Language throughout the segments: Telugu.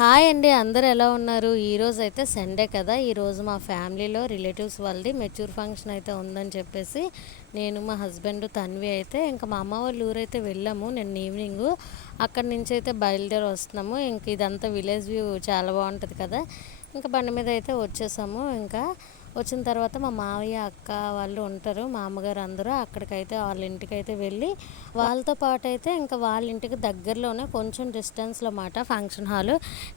హాయ్ అండి. అందరూ ఎలా ఉన్నారు? ఈరోజు అయితే సండే కదా! ఈరోజు మా ఫ్యామిలీలో రిలేటివ్స్ వాళ్ళది మెచ్యూర్ ఫంక్షన్ అయితే ఉందని చెప్పేసి నేను, మా హస్బెండ్, తన్వి అయితే ఇంకా మా అమ్మ వాళ్ళ ఊరైతే వెళ్ళాము నిన్న ఈవినింగు. అక్కడి నుంచి అయితే బయలుదేరి వస్తున్నాము. ఇంక ఇదంతా విలేజ్ వ్యూ చాలా బాగుంటుంది కదా! ఇంకా బండి మీద అయితే వచ్చేసాము. ఇంకా వచ్చిన తర్వాత మా మావయ్య, అక్క వాళ్ళు ఉంటారు. మా అమ్మగారు అందరూ అక్కడికైతే వాళ్ళ ఇంటికైతే వెళ్ళి వాళ్ళతో పాటు అయితే ఇంకా వాళ్ళ ఇంటికి దగ్గరలోనే కొంచెం డిస్టెన్స్లో మాట ఫంక్షన్ హాలు.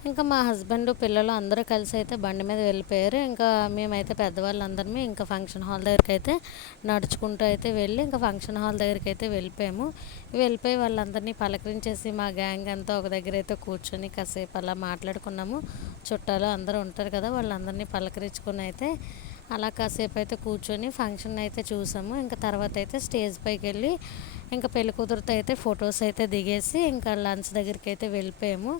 ఇంకా మా హస్బెండ్, పిల్లలు అందరూ కలిసి అయితే బండి మీద వెళ్ళిపోయారు. ఇంకా మేమైతే పెద్దవాళ్ళందరమే ఇంకా ఫంక్షన్ హాల్ దగ్గరికి అయితే నడుచుకుంటూ అయితే వెళ్ళి ఇంకా ఫంక్షన్ హాల్ దగ్గరికి అయితే వెళ్ళిపోయాము. వెళ్ళిపోయి వాళ్ళందరినీ పలకరించేసి మా గ్యాంగ్ అంతా ఒక దగ్గర అయితే కూర్చొని కాసేపు అలా మాట్లాడుకున్నాము. చుట్టాలు అందరూ ఉంటారు కదా, వాళ్ళందరినీ పలకరించుకొని అయితే అలా కాసేపు అయితే కూర్చొని ఫంక్షన్ అయితే చూసాము. ఇంకా తర్వాత అయితే స్టేజ్ పైకి వెళ్ళి ఇంకా పెళ్లి కూతురుతో అయితే ఫొటోస్ అయితే దిగేసి ఇంకా లంచ్ దగ్గరికి అయితే వెళ్ళిపోయాము.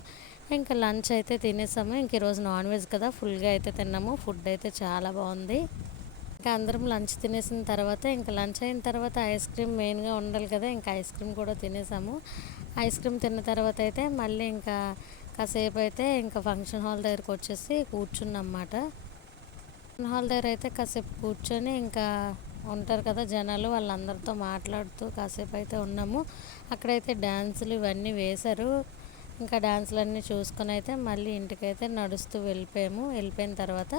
ఇంకా లంచ్ అయితే తినేసాము. ఇంక ఈరోజు నాన్ వెజ్ కదా, ఫుల్గా అయితే తిన్నాము. ఫుడ్ అయితే చాలా బాగుంది. ఇంకా అందరం లంచ్ తినేసిన తర్వాత ఇంకా లంచ్ అయిన తర్వాత ఐస్ క్రీమ్ మెయిన్గా ఉండాలి కదా, ఇంకా ఐస్ క్రీమ్ కూడా తినేసాము. ఐస్ క్రీమ్ తిన్న తర్వాత అయితే మళ్ళీ ఇంకా కాసేపు అయితే ఇంకా ఫంక్షన్ హాల్ దగ్గరికి వచ్చేసి కూర్చున్నమాట. ఫంక్షన్ హాల్ దగ్గర అయితే కాసేపు కూర్చొని ఇంకా ఉంటారు కదా జనాలు, వాళ్ళందరితో మాట్లాడుతూ కాసేపు అయితే ఉన్నాము. అక్కడైతే డ్యాన్సులు ఇవన్నీ వేశారు. ఇంకా డాన్సులన్నీ చూసుకొని అయితే మళ్ళీ ఇంటికైతే నడుస్తూ వెళ్ళిపోయాము. వెళ్ళిపోయిన తర్వాత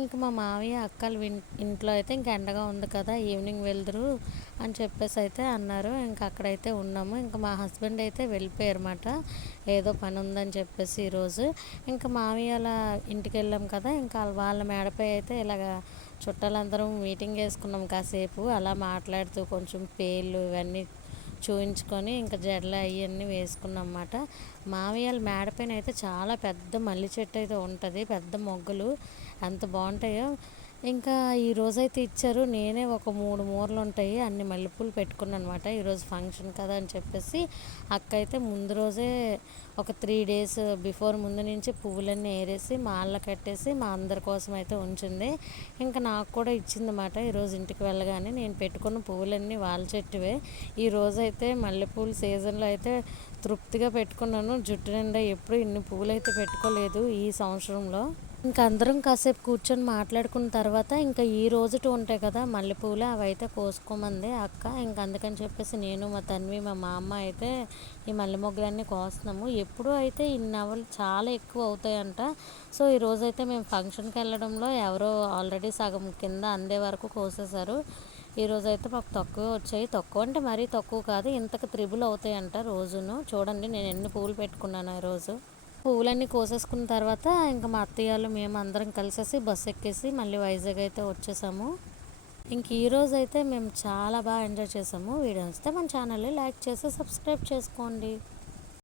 ఇంక మా మావయ్య, అక్కలు ఇంట్లో అయితే ఇంక ఎండగా ఉంది కదా, ఈవినింగ్ వెళ్దురు అని చెప్పేసి అయితే అన్నారు. ఇంకా అక్కడైతే ఉన్నాము. ఇంకా మా హస్బెండ్ అయితే వెళ్ళిపోయారు అన్నమాట, ఏదో పని ఉందని చెప్పేసి ఈరోజు. ఇంకా మావయ్య అలా ఇంటికి వెళ్ళాం కదా, ఇంకా వాళ్ళ మేడపై అయితే ఇలాగ చుట్టాలందరం మీటింగ్ వేసుకున్నాం కాసేపు. అలా మాట్లాడుతూ కొంచెం పేర్లు ఇవన్నీ చూయించుకొని ఇంకా జడలు అవన్నీ వేసుకున్నాం అన్నమాట. మావయ్యాల మేడపైన అయితే చాలా పెద్ద మల్లి చెట్టు అయితే ఉంటుంది, పెద్ద మొగ్గలు ఎంత బాగుంటాయో. ఇంకా ఈరోజైతే ఇచ్చారు. నేనే ఒక 3 మూరలు ఉంటాయి అన్ని మల్లెపూలు పెట్టుకున్నాను అనమాట. ఈరోజు ఫంక్షన్ కదా అని చెప్పేసి అక్క అయితే ముందు రోజే ఒక 3 డేస్ బిఫోర్ ముందు నుంచి పువ్వులన్నీ ఏరేసి మాల కట్టేసి మా అందరి కోసం అయితే ఉంచింది. ఇంకా నాకు కూడా ఇచ్చిందన్నమాట. ఈరోజు ఇంటికి వెళ్ళగానే నేను పెట్టుకున్న పువ్వులన్నీ వాళ్ళ చెట్టువే. ఈరోజైతే మల్లెపూలు సీజన్లో అయితే తృప్తిగా పెట్టుకున్నాను. జుట్టు నిండా ఎప్పుడు ఇన్ని పువ్వులు అయితే పెట్టుకోలేదు ఈ సంవత్సరంలో. ఇంకా అందరం కాసేపు కూర్చొని మాట్లాడుకున్న తర్వాత ఇంకా ఈ రోజుటి ఉంటాయి కదా మల్లెపూలు, అవి అయితే కోసుకోమంది అక్క. ఇంకా అందుకని చెప్పేసి నేను, మా తన్వి, మా అమ్మ అయితే ఈ మల్లె మొగ్గలన్నీ కోస్తున్నాము. ఎప్పుడూ అయితే ఇన్ని అవలు చాలా ఎక్కువ అవుతాయంట. సో ఈరోజైతే మేము ఫంక్షన్కి వెళ్ళడంలో ఎవరో ఆల్రెడీ సగం కింద అందే వరకు కోసేశారు. ఈరోజైతే మాకు తక్కువ వచ్చాయి. తక్కువ అంటే మరీ తక్కువ కాదు, ఇంతకు త్రిబుల్ అవుతాయంట రోజును. చూడండి నేను ఎన్ని పువ్వులు పెట్టుకున్నాను ఈరోజు. పువ్వులన్నీ కోసేసుకున్న తర్వాత ఇంకా మా అత్తయ్యలు మేము అందరం కలిసేసి బస్సు ఎక్కేసి మళ్ళీ వైజాగ్ అయితే వచ్చేసాము. ఇంక ఈరోజు అయితే మేము చాలా బాగా ఎంజాయ్ చేసాము. వీడియో వస్తే మన ఛానల్ని లైక్ చేసి సబ్స్క్రైబ్ చేసుకోండి.